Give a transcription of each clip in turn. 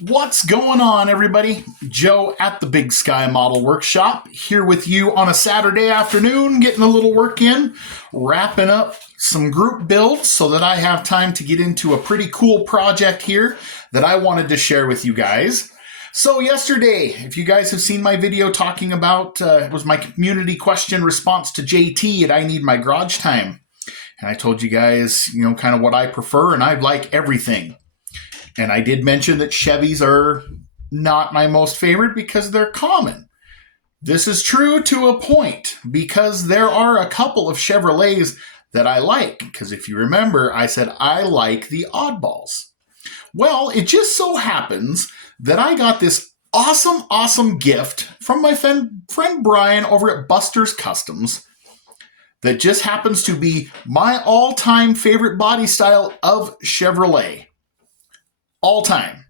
What's going on, everybody? Joe at the Big Sky Model Workshop here with you on a Saturday afternoon, getting a little work in, wrapping up some group builds so that I have time to get into a pretty cool project here that I wanted to share with you guys. So yesterday, if you guys have seen my video talking about, it was my community question response to JT at I Need My Garage Time. And I told you guys, kind of what I prefer, and I like everything. And I did mention that Chevys are not my most favorite because they're common. This is true to a point because there are a couple of Chevrolets that I like. Because if you remember, I said I like the oddballs. Well, it just so happens that I got this awesome gift from my friend Brian over at Buster's Customs that just happens to be my all-time favorite body style of Chevrolet. All time.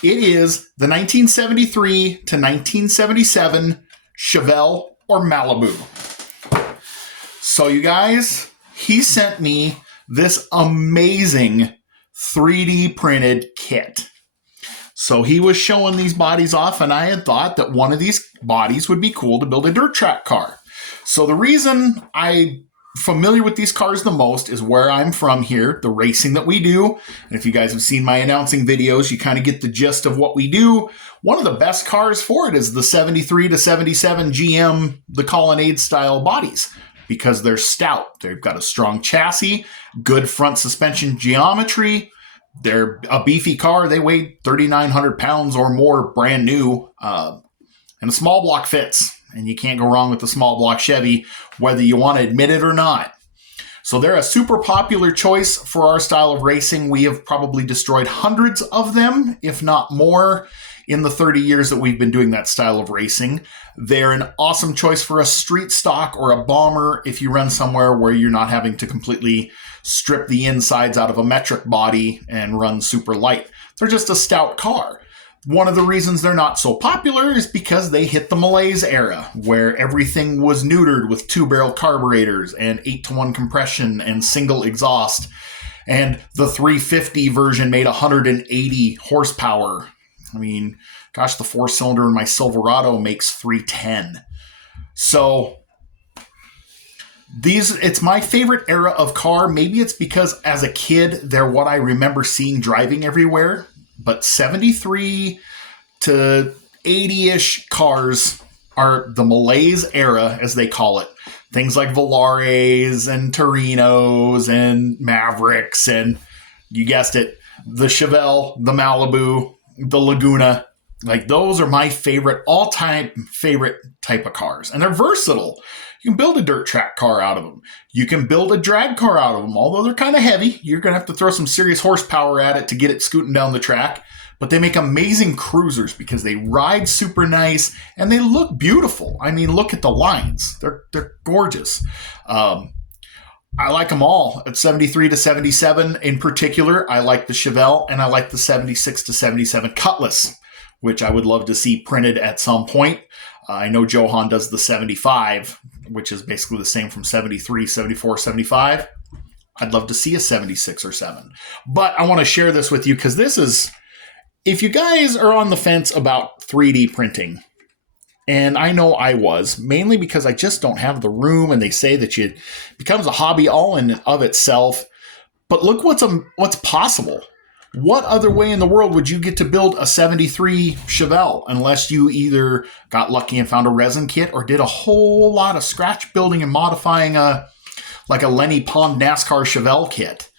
It is the 1973 to 1977 Chevelle or Malibu. So you guys, he sent me this amazing 3D printed kit. So he was showing these bodies off, and I had thought that one of these bodies would be cool to build a dirt track car. So the reason I'm familiar with these cars the most is where I'm from here, the racing that we do. And if you guys have seen my announcing videos, you kind of get the gist of what we do. One of the best cars for it is the 73 to 77 GM, the Colonnade style bodies, because they're stout. They've got a strong chassis, good front suspension geometry. They're a beefy car. They weigh 3,900 pounds or more brand new. And a small block fits. And you can't go wrong with the small block Chevy, whether you want to admit it or not. So they're a super popular choice for our style of racing. We have probably destroyed hundreds of them, if not more, in the 30 years that we've been doing that style of racing. They're an awesome choice for a street stock or a bomber if you run somewhere where you're not having to completely strip the insides out of a metric body and run super light. They're just a stout car. One of the reasons they're not so popular is because they hit the malaise era, where everything was neutered with 2-barrel carburetors and 8-to-1 compression and single exhaust. And the 350 version made 180 horsepower. I mean, gosh, the 4-cylinder in my Silverado makes 310. So it's my favorite era of car. Maybe it's because as a kid, they're what I remember seeing driving everywhere. But 73 to 80-ish cars are the malaise era, as they call it. Things like Velares and Torinos and Mavericks and, you guessed it, the Chevelle, the Malibu, the Laguna. Like, those are my favorite, all-time favorite type of cars. And they're versatile. You can build a dirt track car out of them. You can build a drag car out of them. Although they're kind of heavy, you're going to have to throw some serious horsepower at it to get it scooting down the track. But they make amazing cruisers because they ride super nice and they look beautiful. I mean, look at the lines. They're gorgeous. I like them all. At 73 to 77 in particular, I like the Chevelle and I like the 76 to 77 Cutlass, which I would love to see printed at some point. I know Johan does the 75, which is basically the same from 73, 74, 75. I'd love to see a 76 or 7. But I want to share this with you because this is, if you guys are on the fence about 3D printing, and I know I was, mainly because I just don't have the room, and they say that it becomes a hobby all in of itself. But look what's possible. What other way in the world would you get to build a 73 Chevelle unless you either got lucky and found a resin kit or did a whole lot of scratch building and modifying like a Lenny Pond NASCAR Chevelle kit?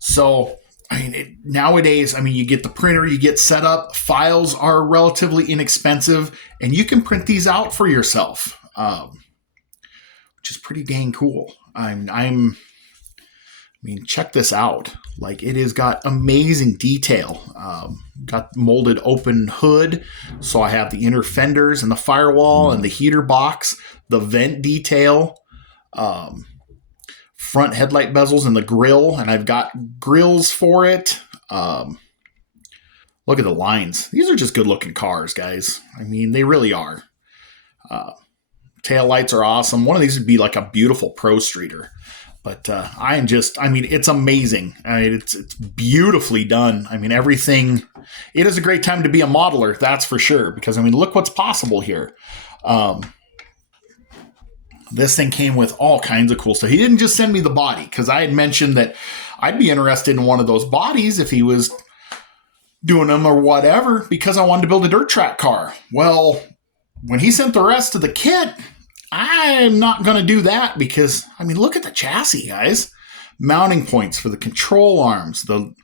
So, I mean, nowadays, you get the printer, you get set up, files are relatively inexpensive, and you can print these out for yourself, which is pretty dang cool. Check this out. Like, it has got amazing detail. Got molded open hood. So I have the inner fenders and the firewall and the heater box, the vent detail, front headlight bezels and the grill. And I've got grills for it. Look at the lines. These are just good looking cars, guys. They really are. Tail lights are awesome. One of these would be like a beautiful pro streeter. But I mean, it's amazing. It's beautifully done. I mean, everything. It is a great time to be a modeler, that's for sure. Because I mean, look what's possible here. This thing came with all kinds of cool stuff. He didn't just send me the body, because I had mentioned that I'd be interested in one of those bodies if he was doing them or whatever, because I wanted to build a dirt track car. Well, when he sent the rest of the kit, I'm not going to do that because, I mean, look at the chassis, guys. Mounting points for the control arms, the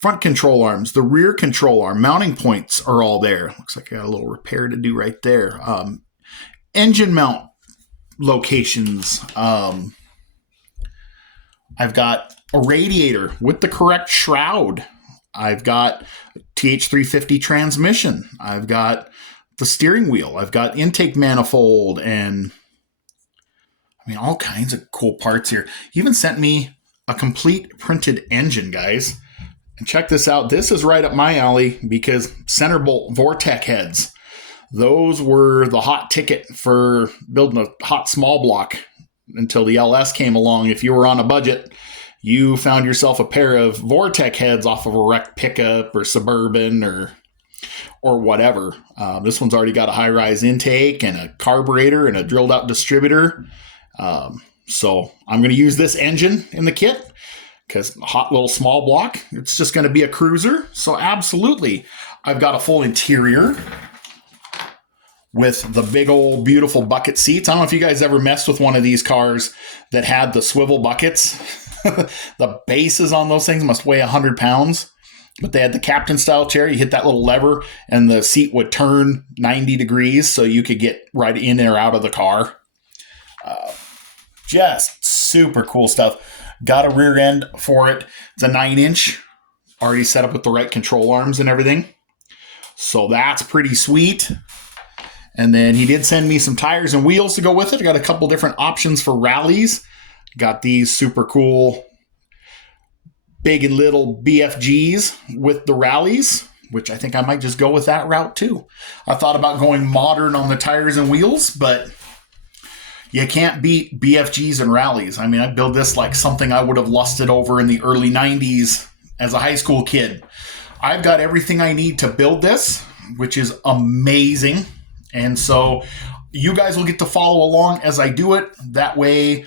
front control arms, the rear control arm, mounting points are all there. Looks like I got a little repair to do right there. Engine mount locations. I've got a radiator with the correct shroud. I've got TH350 transmission. I've got the steering wheel. I've got intake manifold, and I mean, all kinds of cool parts here. He even sent me a complete printed engine, guys. And check this out. This is right up my alley because center bolt Vortec heads. Those were the hot ticket for building a hot small block until the LS came along. If you were on a budget, you found yourself a pair of Vortec heads off of a wrecked pickup or Suburban or whatever. This one's already got a high-rise intake and a carburetor and a drilled-out distributor. So I'm going to use this engine in the kit because a hot little small block. It's just going to be a cruiser. So absolutely. I've got a full interior with the big old beautiful bucket seats. I don't know if you guys ever messed with one of these cars that had the swivel buckets. The bases on those things must weigh 100 pounds. But they had the captain style chair. You hit that little lever and the seat would turn 90 degrees so you could get right in or out of the car. Just super cool stuff. Got a rear end for it. It's a 9-inch. Already set up with the right control arms and everything. So that's pretty sweet. And then he did send me some tires and wheels to go with it. I got a couple different options for rallies. Got these super cool big and little BFGs with the rallies, which I think I might just go with that route too. I thought about going modern on the tires and wheels, but you can't beat BFGs and rallies. I mean, I build this like something I would have lusted over in the early 90s as a high school kid. I've got everything I need to build this, which is amazing. And so you guys will get to follow along as I do it. That way,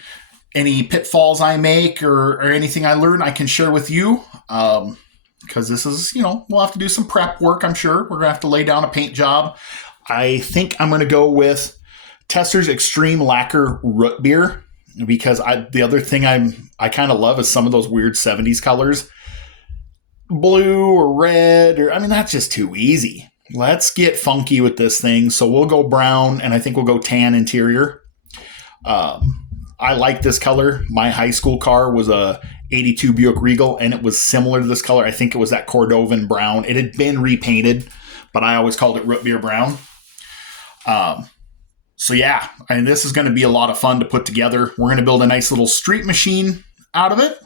any pitfalls I make or anything I learn, I can share with you. Because this is, we'll have to do some prep work, I'm sure. We're going to have to lay down a paint job. I think I'm going to go with Testor's Extreme Lacquer Root Beer. Because the other thing I kind of love is some of those weird 70s colors. Blue or red, that's just too easy. Let's get funky with this thing. So we'll go brown, and I think we'll go tan interior. I like this color. My high school car was a 82 Buick Regal, and it was similar to this color. I think it was that Cordovan brown. It had been repainted, but I always called it root beer brown. So yeah, this is going to be a lot of fun to put together. We're going to build a nice little street machine out of it.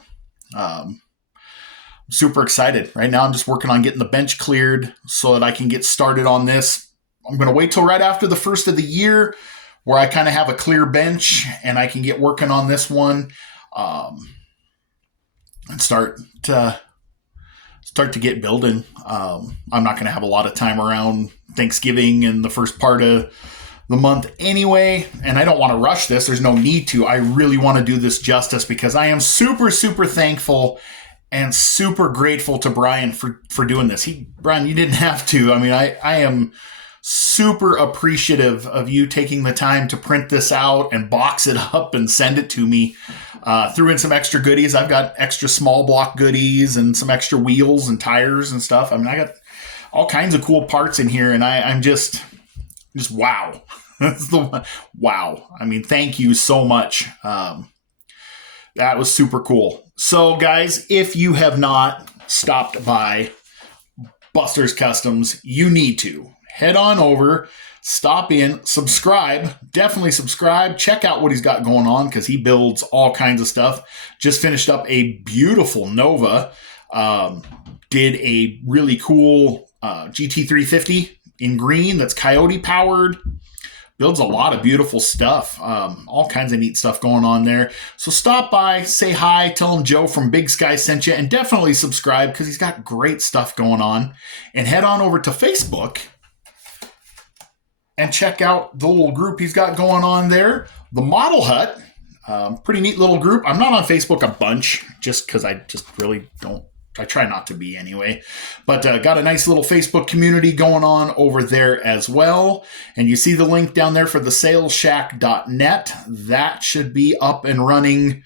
Super excited. Right now I'm just working on getting the bench cleared so that I can get started on this. I'm going to wait till right after the first of the year where I kind of have a clear bench and I can get working on this one and start to get building. I'm not going to have a lot of time around Thanksgiving and the first part of the month anyway, and I don't want to rush this. There's no need to. I really want to do this justice because I am super, super thankful and super grateful to Brian for doing this. Brian, you didn't have to. I am super appreciative of you taking the time to print this out and box it up and send it to me. Threw in some extra goodies. I've got extra small block goodies and some extra wheels and tires and stuff. I got all kinds of cool parts in here, and I'm just wow. That's the one. Wow. Thank you so much. That was super cool. So guys, if you have not stopped by Buster's Customs, you need to head on over, stop in, subscribe, definitely subscribe, check out what he's got going on because he builds all kinds of stuff. Just finished up a beautiful Nova, did a really cool GT350 in green that's Coyote powered. Builds a lot of beautiful stuff. All kinds of neat stuff going on there. So stop by, say hi, tell him Joe from Big Sky sent you, and definitely subscribe because he's got great stuff going on. And head on over to Facebook and check out the little group he's got going on there. The Model Hut, pretty neat little group. I'm not on Facebook a bunch just because I just really don't. I try not to be anyway, but got a nice little Facebook community going on over there as well. And you see the link down there for the salesshack.net. That should be up and running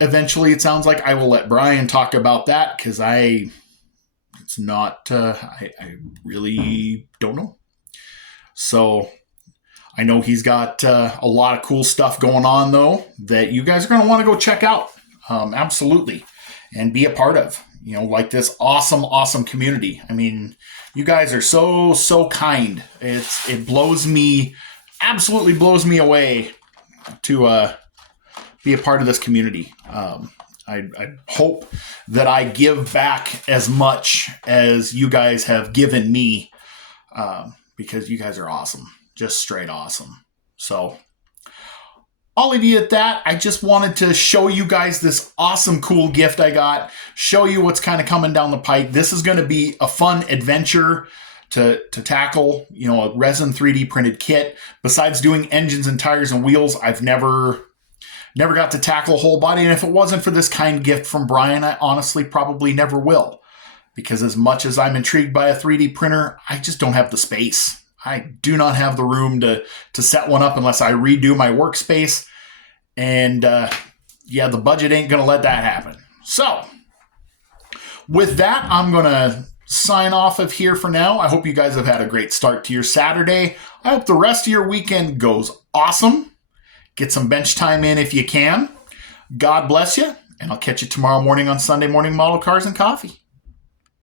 eventually. It sounds like I will let Brian talk about that because I really don't know. So I know he's got a lot of cool stuff going on though that you guys are going to want to go check out. Absolutely. And be a part of. Like this awesome community. I mean, you guys are so kind. It absolutely blows me away to be a part of this community. I hope that I give back as much as you guys have given me, because you guys are awesome, just straight awesome. So I'll leave you at that. I just wanted to show you guys this awesome, cool gift I got, show you what's kind of coming down the pipe. This is going to be a fun adventure to tackle, a resin 3D printed kit. Besides doing engines and tires and wheels, I've never got to tackle a whole body. And if it wasn't for this kind gift from Brian, I honestly probably never will. Because as much as I'm intrigued by a 3D printer, I just don't have the space. I do not have the room to set one up unless I redo my workspace. And the budget ain't going to let that happen. So with that, I'm going to sign off of here for now. I hope you guys have had a great start to your Saturday. I hope the rest of your weekend goes awesome. Get some bench time in if you can. God bless you. And I'll catch you tomorrow morning on Sunday Morning Model Cars and Coffee.